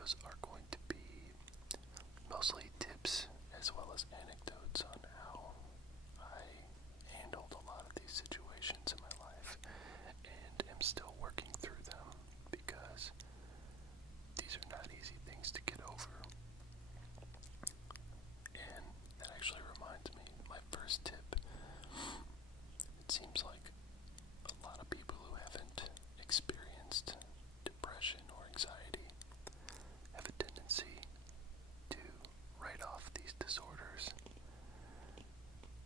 videos are going to be mostly tips as well as anecdotes on how I handled a lot of these situations in my life and am still working through them because these are not easy things to get over. And that actually reminds me, my first tip, it seems like a lot of people who haven't experienced depression or anxiety have a tendency to write off these disorders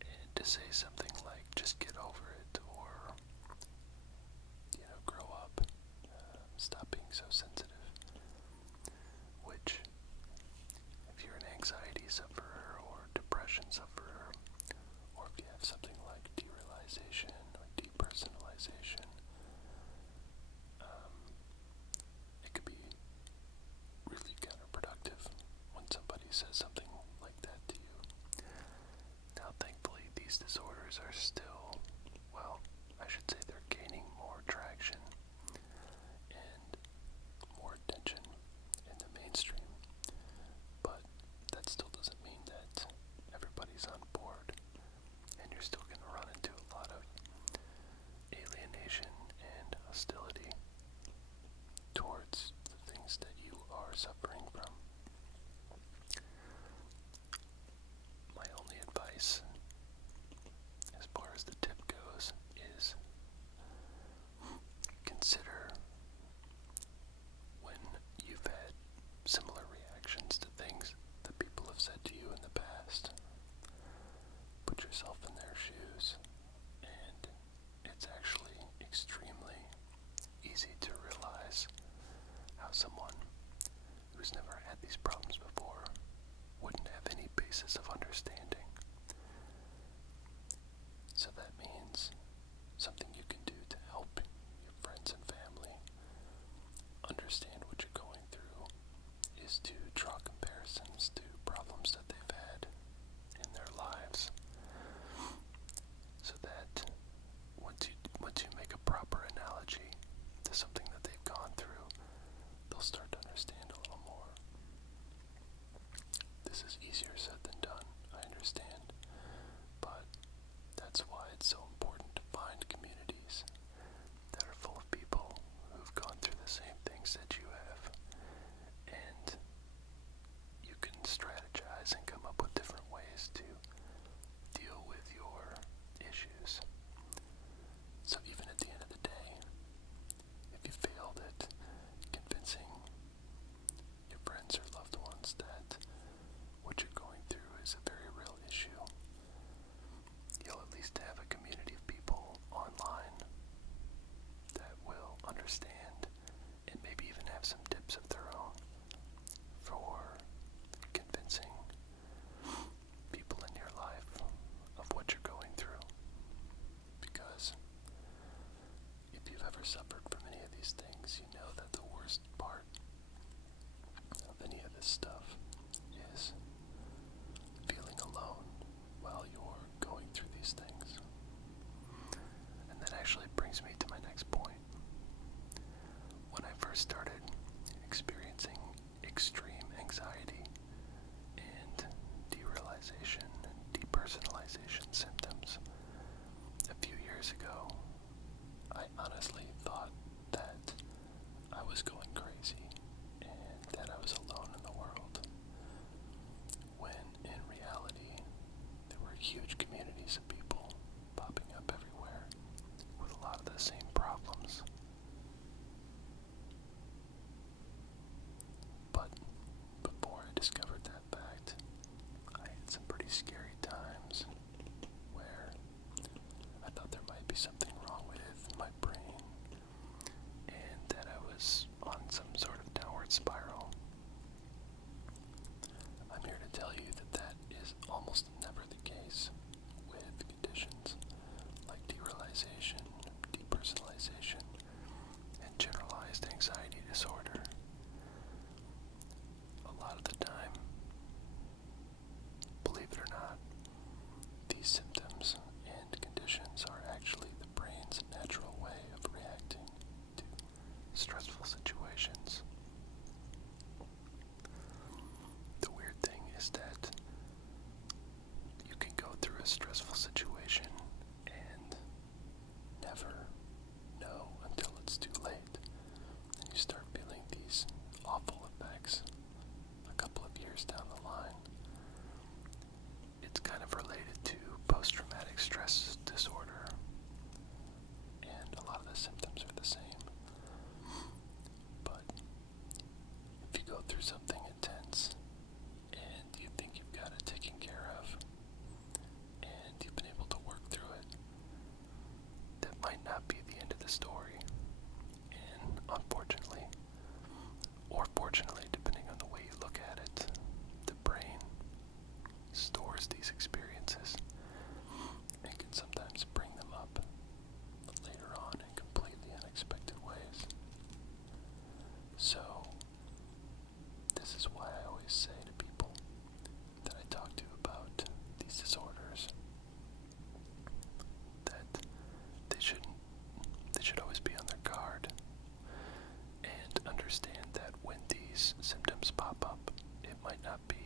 and to say something like, just get over it, or, grow up, stop being so sensitive, which, if you're an anxiety sufferer or depression sufferer, or if you have something like derealization or depersonalization, it could be really counterproductive when somebody says something like that to you. Now, thankfully, these disorders are still, well, I should say they're gaining more traction and more attention in the mainstream, but that still doesn't mean that everybody's on board, and you're still going to run into a lot of alienation and hostility towards the things that you are suffering from. My only advice, as far as the tip goes, is consider when you've had similar reactions to things that people have said to you in the past. Put yourself in their shoes, and it's actually extremely easy to realize how someone who's never had these problems before wouldn't have any basis of understanding. So that means something you can do to help your friends and family understand what you're going through is to draw comparisons to problems that they've had in their lives, so that once you make a proper analogy to something that they've gone through, they'll start to understand a little more. This is easier said than done, I understand, but that's why it's so important to find communities that are full of people who've gone through the same things that you have, and you can strategize and come up with different ways to deal with your issues. So even at the end of the day, if you failed at convincing your friends or loved ones that what you're going through is a very real issue, you'll at least have a community of people online that will understand and maybe even have some tips of their own for convincing people in your life of what you're going through. Because if you've ever suffered from any of these things, you know that the worst part of any of this stuff is feeling alone while you're going through these things. And that actually brings me to my next point. When I first started experiencing extreme anxiety and derealization and depersonalization symptoms a few years ago, I honestly thought that I was going crazy and that I was alone in the world, when in reality there were huge communities of people popping up everywhere with a lot of the same problems. But before I discovered that fact, I had some pretty scary times where I thought there might be something wrong with my brain and that I was on some sort of downward spiral. I'm here to tell you that that is almost never the case with conditions like derealization, depersonalization, and generalized anxiety disorder. A lot of the time, believe it or not, these symptoms and conditions are actually the brain's natural way of reacting to stressful situations. go through something intense and you think you've got it taken care of and you've been able to work through it, that might not be the end of the story. And unfortunately, or fortunately, depending on the way you look at it, the brain stores these experiences and can sometimes bring them up later on in completely unexpected ways. So, this is why I always say to people that I talk to about these disorders that they should always be on their guard and understand that when these symptoms pop up, it might not be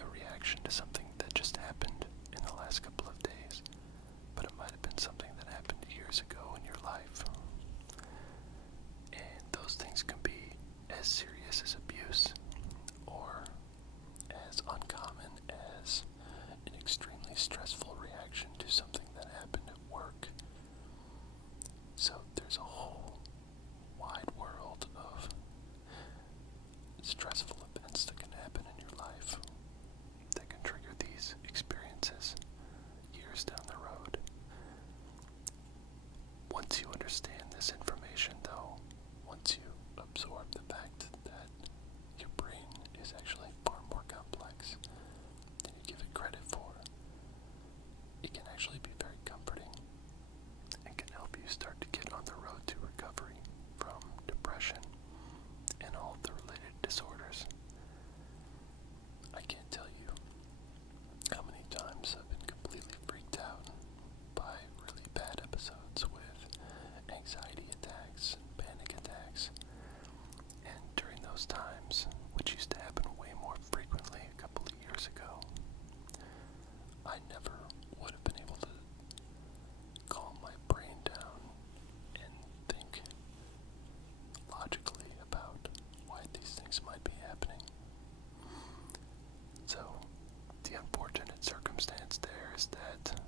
a reaction to something that just happened in the last couple of days, but it might have been something that happened years ago in your life. And those things can be as serious as abuse or as uncommon as an extremely stressful reaction to something that happened at work. So there's a whole wide world of stressful events that can happen in your life that can trigger these experiences years down the road. Once you understand this information, though, once you absorb the fact that your brain is actually far more complex than you give it credit for, it can actually be very comforting and can help you start to get on the road to recovery from depression and all of the related disorders. I can't tell you how many times I've been completely freaked out by really bad episodes with anxiety attacks and panic attacks. And during those times, which used to happen way more frequently a couple of years ago, I never would have been able to calm my brain down and think logically about why these things might be happening. So, the unfortunate circumstance there is that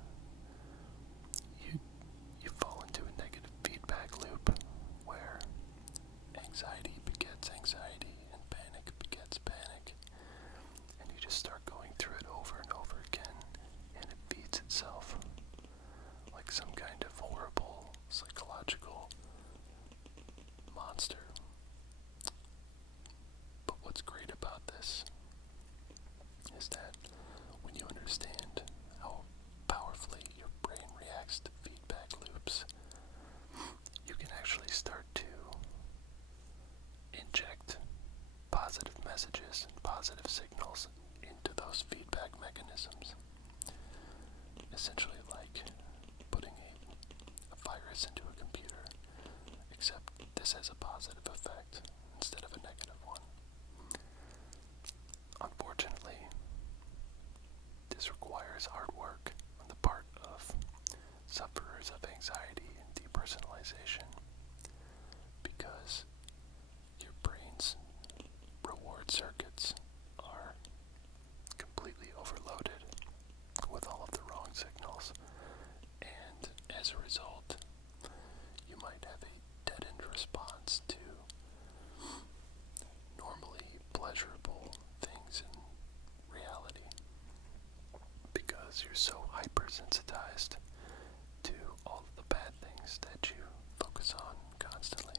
you fall into a negative feedback loop where anxiety begets anxiety and panic begets panic, and you just start going through it over and over again, and it feeds itself like some kind of horrible psychological monster. But what's great about this is that when you understand how powerfully your brain reacts to feedback loops, you can actually start to inject positive messages and positive signals into those feedback mechanisms. Essentially like putting a virus into a computer, except this has a positive effect instead of a negative one. Unfortunately, this requires hard work on the part of sufferers of anxiety and depersonalization, because your brain's reward circuits are completely overloaded with all of the wrong signals, and as a result, you might have a dead-end response to normally pleasurable things in reality, because you're so hypersensitized to all of the bad things that you focus on constantly.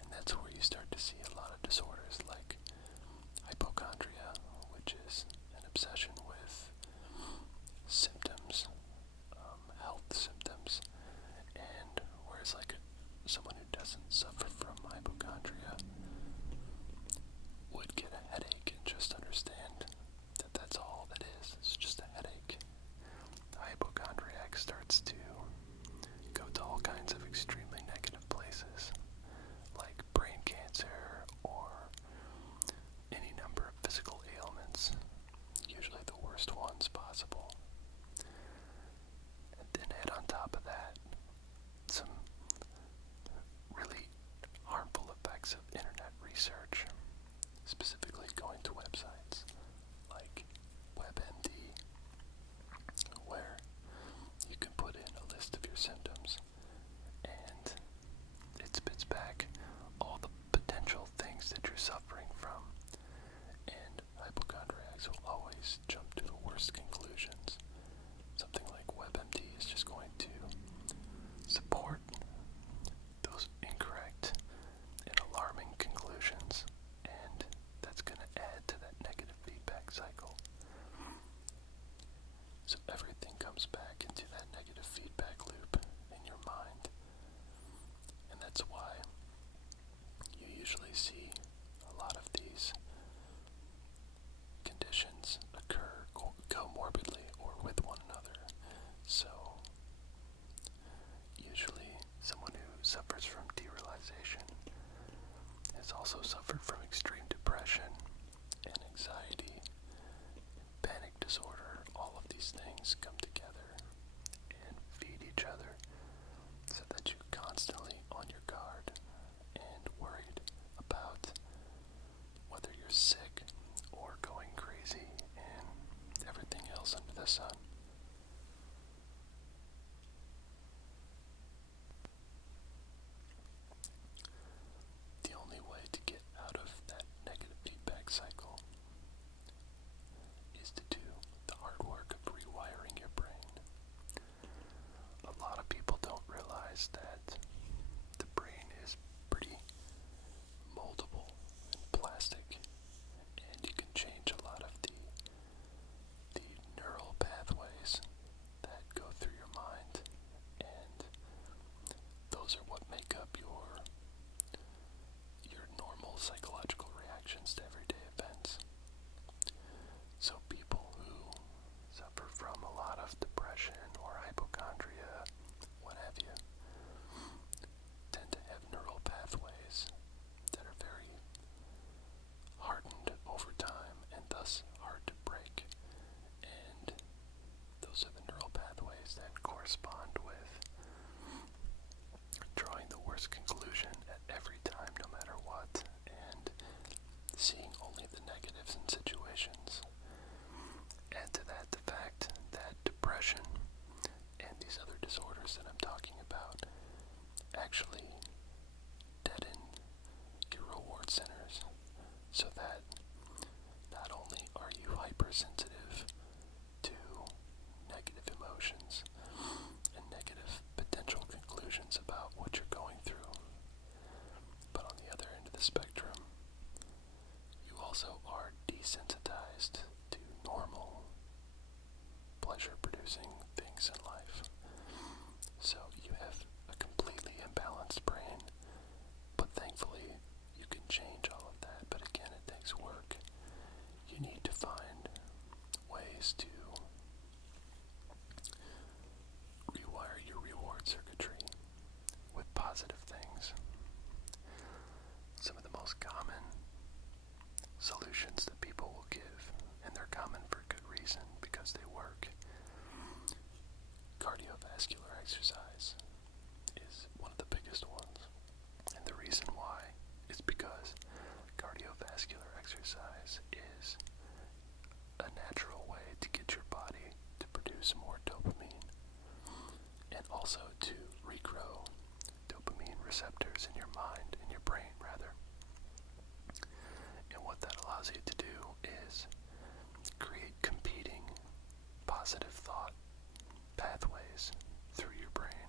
And that's where you start to see a lot of disorders like hypochondria, which is an obsession with symptoms, health symptoms, and whereas like someone who doesn't suffer from hypochondria would get a headache and just understand that that's all that is. It's just a headache. The hypochondriac starts to go to all kinds of extremely negative places, like brain cancer or the sun. The only way to get out of that negative feedback cycle is to do the hard work of rewiring your brain. A lot of people don't realize that the brain is pretty moldable and plastic, and you can change a lot of the neural pathways that go through your mind, and those are what make up your normal psychological reactions to everyday events. So people who suffer from a lot of depression or hypochondria, what have you, tend to have neural pathways that are very hardened over time and thus hard to break. And those are the neural pathways that correspond with drawing the worst conclusion at every time, no matter what, and seeing only the negatives in situations. Add to that the fact that depression and these other disorders that I'm talking about actually deaden your reward centers, so that not only are you hypersensitive to negative emotions and negative potential conclusions about what you're going through, but on the other end of the spectrum, you also are desensitized to normal, pleasure-producing things in life. So you have a completely imbalanced brain, but thankfully you can change all of that. But again, it takes work. You need to find ways to rewire your reward circuitry with positive things. Some of the most common solutions that people will give, and they're common for good reason because they work. Cardiovascular exercise is one of the biggest ones, and the reason why is because cardiovascular exercise is a natural way to get your body to produce more dopamine, and also to regrow dopamine receptors in your mind, in your brain rather. And what that allows you to do is create competing positive thought pathways through your brain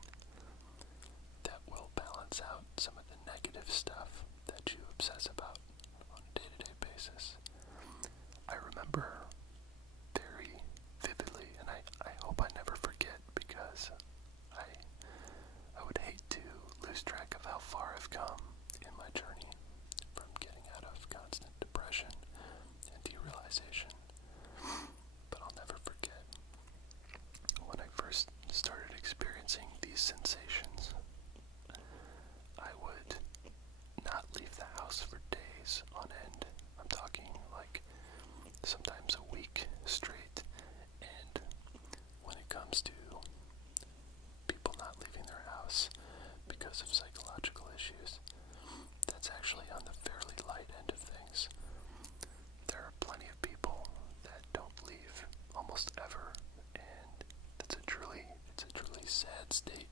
that will balance out some of the negative stuff that you obsess about on a day-to-day basis. I remember very vividly, and I hope I never forget, because I would hate to lose track of how far I've come in my journey from getting out of constant depression and derealization. But I'll never forget when I first started experiencing these sensations. I would not leave the house for days on end. I'm talking like sometimes a week straight. And when it comes to people not leaving their house because of psychological issues, that's actually on the fairly light end of things. There are plenty of people that don't leave almost ever, and it's a truly sad state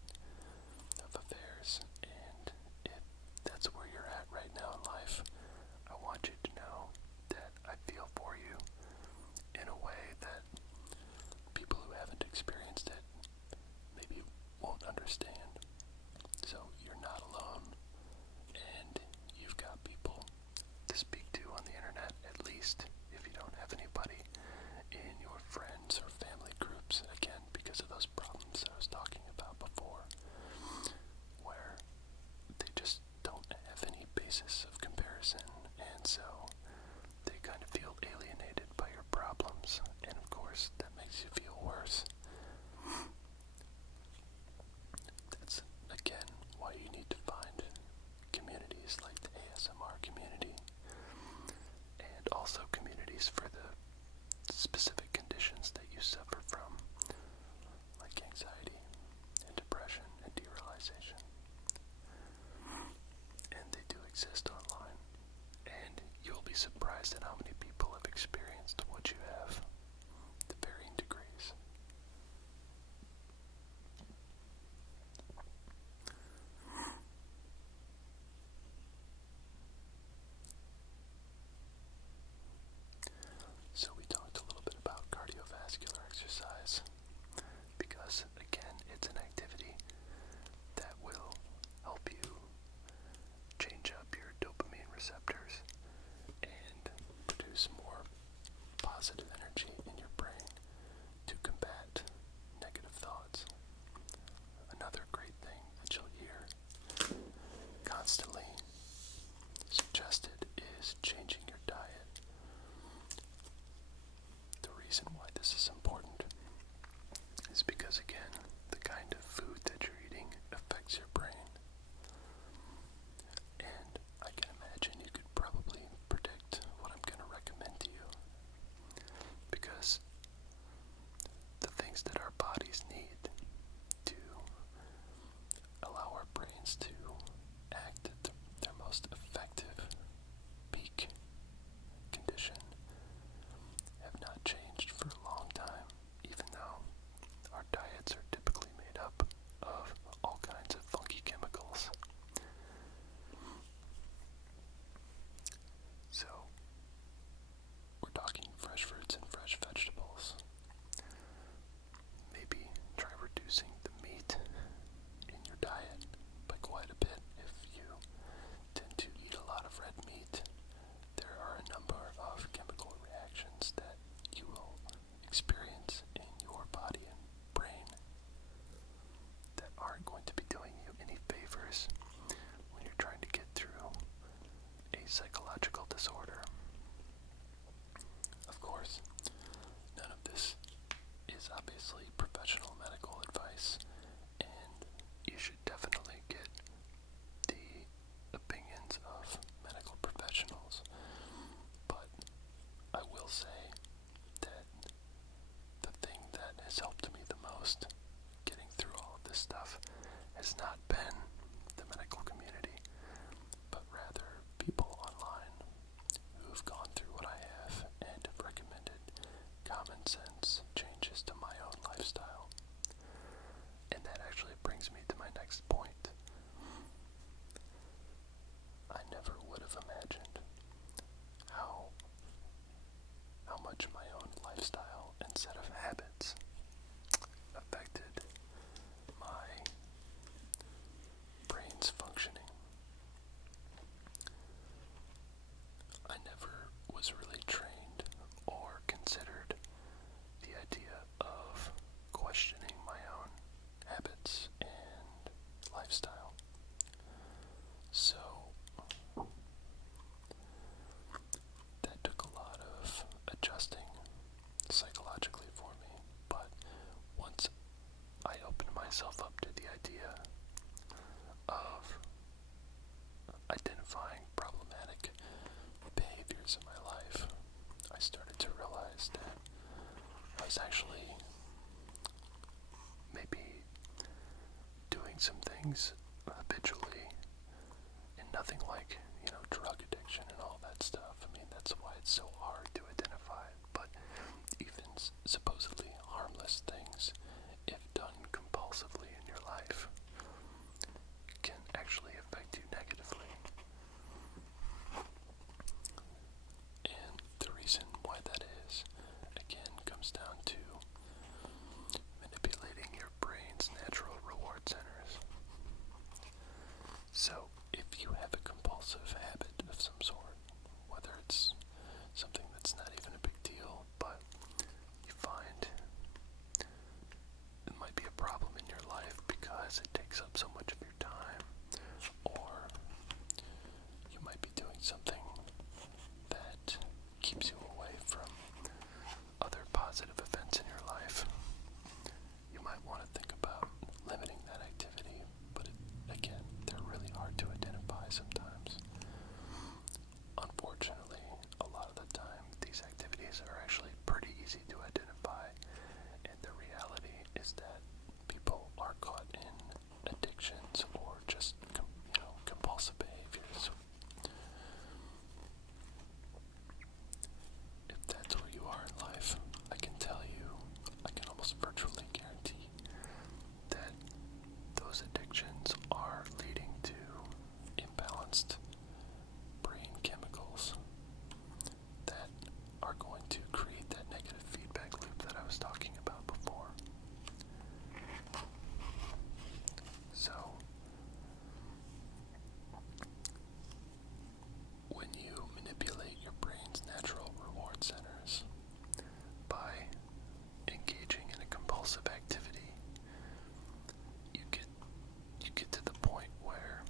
of affairs. And if that's where you're at right now in life, I want you to know that I feel for you in a way that people who haven't experienced it maybe won't understand. So you're not alone, and you've got people to speak to on the internet, at least if you don't have anybody in your friends or family groups, again, because of those problems that I was talking about before, where they just don't have any basis of comparison, and so they kind of feel alienated by your problems, and of course that makes you feel worse. That's, again, why you need to find communities like the ASMR community, and also communities for the specific conditions that you suffer from, like anxiety and depression and derealization. And they do exist online, and you'll be surprised at how many people have experienced what you have, to varying degrees. was actually maybe doing some things habitually, and nothing like, drug addiction and all that stuff. I mean, that's why it's so hard to identify. But even supposedly harmless things, if done compulsively in your life, can actually affect you negatively. And the reason why that is, again, comes down to manipulating your brain's natural reward centers. So, if you have a compulsive habit of some sort, whether it's something that's not even a big deal, but you find it might be a problem in your life because it takes up so much of your time, or you might be doing something that keeps you away from other positive events in your life, you might want to think about limiting that activity. But again, they're really hard to identify sometimes. Unfortunately, a lot of the time, these activities are actually pretty easy to identify, and the reality is that people are caught in addictions or just, compulsive behaviors. If that's where you are in life, I can tell you, I can almost virtually guarantee that those addictions are leading to imbalanced brain chemicals that are going to create that negative feedback loop that I was talking about before. So, when you manipulate your brain's natural reward centers by engaging in a compulsive activity, you get to the point where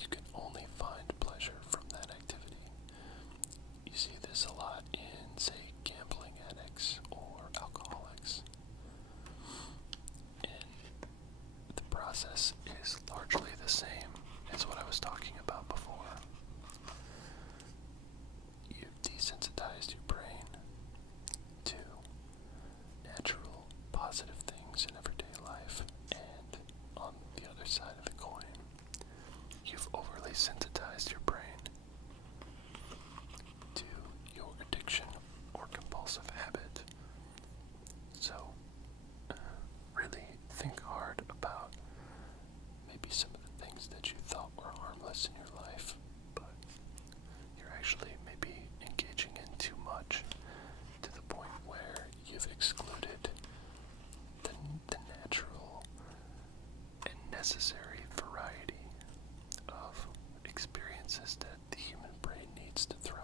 you can only find pleasure from that activity. You see this a lot in, say, gambling addicts or alcoholics. And the process is largely the same as what I was talking about before. You've desensitized your brain to natural, positive things in everyday life, and on the other side of the coin, you've overly sensitized your brain to your addiction or compulsive habit. So, really think hard about maybe some of the things that you thought were harmless in your life, but you're actually maybe engaging in too much to the point where you've excluded the natural and necessary variety of experiences that the human brain needs to thrive.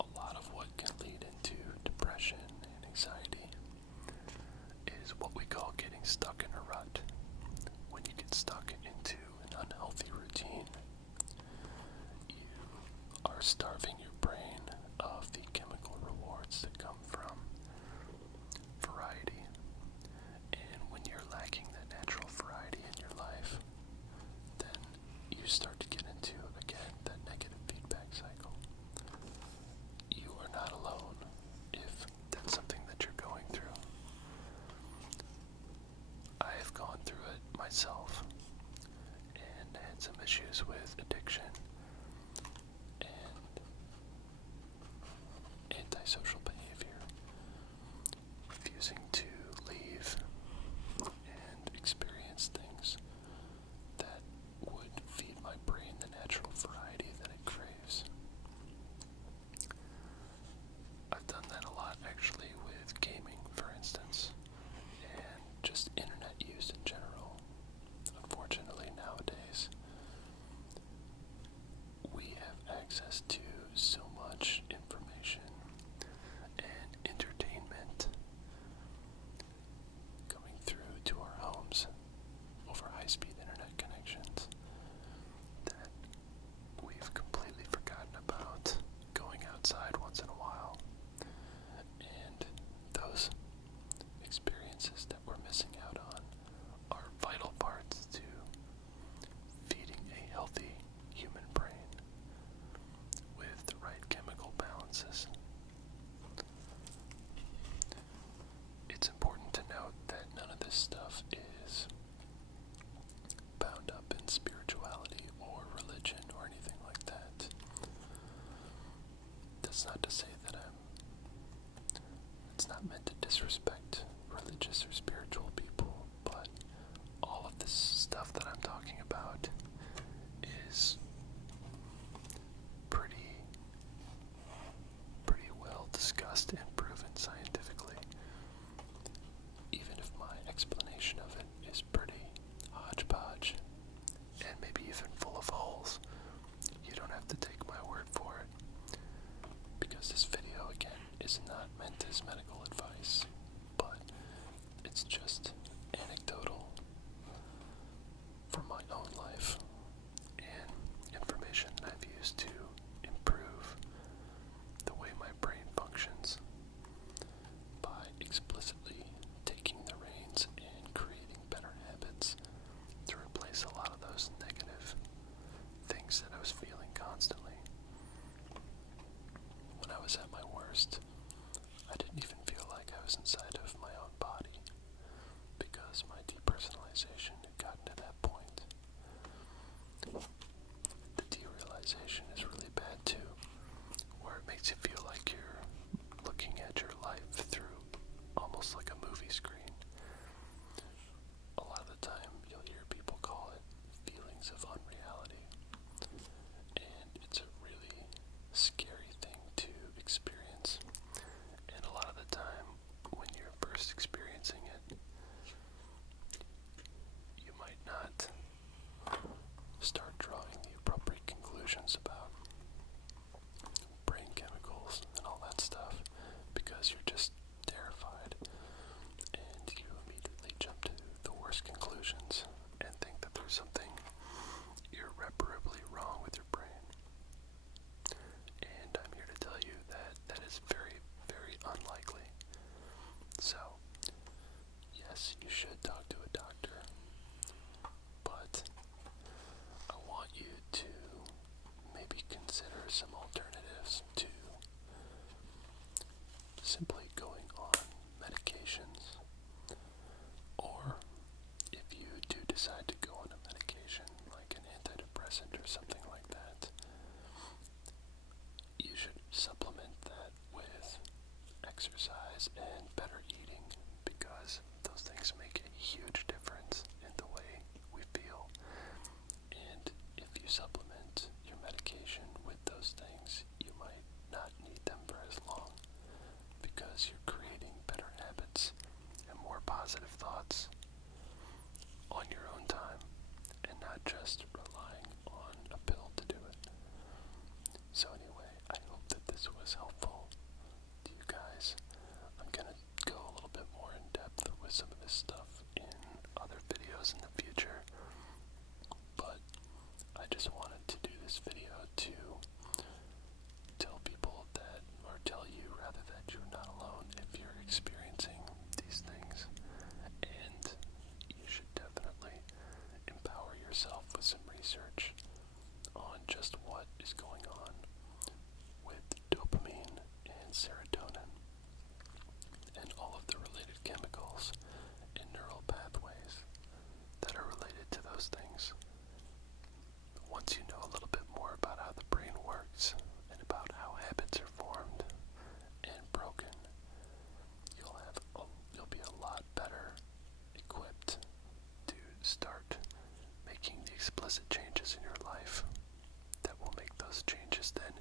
A lot of what can lead into depression and anxiety is what we call getting stuck in a rut. When you get stuck into an unhealthy routine, you are starving your brain of the chemical rewards that come from variety. And when you're lacking that natural variety in your life, then you start to get into, again, that negative feedback cycle. You are not alone if that's something that you're going through. I have gone through it myself and had some issues with addiction and antisocial behavior, refusing to leave and experience things that would feed my brain the natural variety that it craves. I've done that a lot actually with gaming, for instance, and just internet use in general. Unfortunately, nowadays, we have access to so much information and entertainment coming through to our homes over high-speed internet connections that we've completely forgotten about going outside once in a while. And those experiences that we're missing out on are vital parts to feeding a healthy human brain with the right chemical balances That's not to say that it's not meant to disrespect religious or spiritual people, but all of this stuff that I'm talking about is pretty well discussed and proven scientifically. Even if my explanation of it is pretty hodgepodge and maybe even full of holes, you don't have to take my word for it, because this video, again, is not meant as medical advice, but it's just anecdotal from my own life and information I've used to improve the way my brain functions by explicitly taking the reins and creating better habits to replace a lot of those negative things that I was feeling constantly. When I was at my worst, I didn't even feel like I was inside of my own body, because my depersonalization had gotten to that point. The derealization is really bad too, where it makes you feel like you're looking at your life through almost like a movie screen. A lot of the time you'll hear people call it feelings of unreality, and it's a really scary thing to experience. And a lot of the time when you're first experiencing it, you might not start drawing the appropriate conclusions about brain chemicals and all that stuff, because you're just terrified, and you immediately jump to the worst conclusions and think that there's something irreparably wrong with your brain. And I'm here to tell you that that is very, very unlikely. So, yes, you should talk to a doctor, but I want you to maybe consider some alternatives to simply going on medications. Or if you do decide to go on a medication, like an antidepressant or something like that, you should supplement that with exercise and better eating, because those things make a huge difference in the way we feel. And if you supplement your medication with those things, you might not need them for as long, because you're creating better habits and more positive thoughts on your own time, and not just relying on a pill to do it. So anyway, I hope that this was helpful to you guys. I'm going to go a little bit more in depth with some of this stuff in other videos in the future, but I just wanted to do this video to tell people that, or tell you rather, that you're not alone if you're experiencing these things, and you should definitely empower yourself with some research on just what is going on with dopamine and serotonin and all of the related chemicals and neural pathways that are related to those things. Once you know a little bit more about how the brain works and about how habits are formed and broken, you'll be a lot better equipped to start making the explicit changes in your life that will make those changes then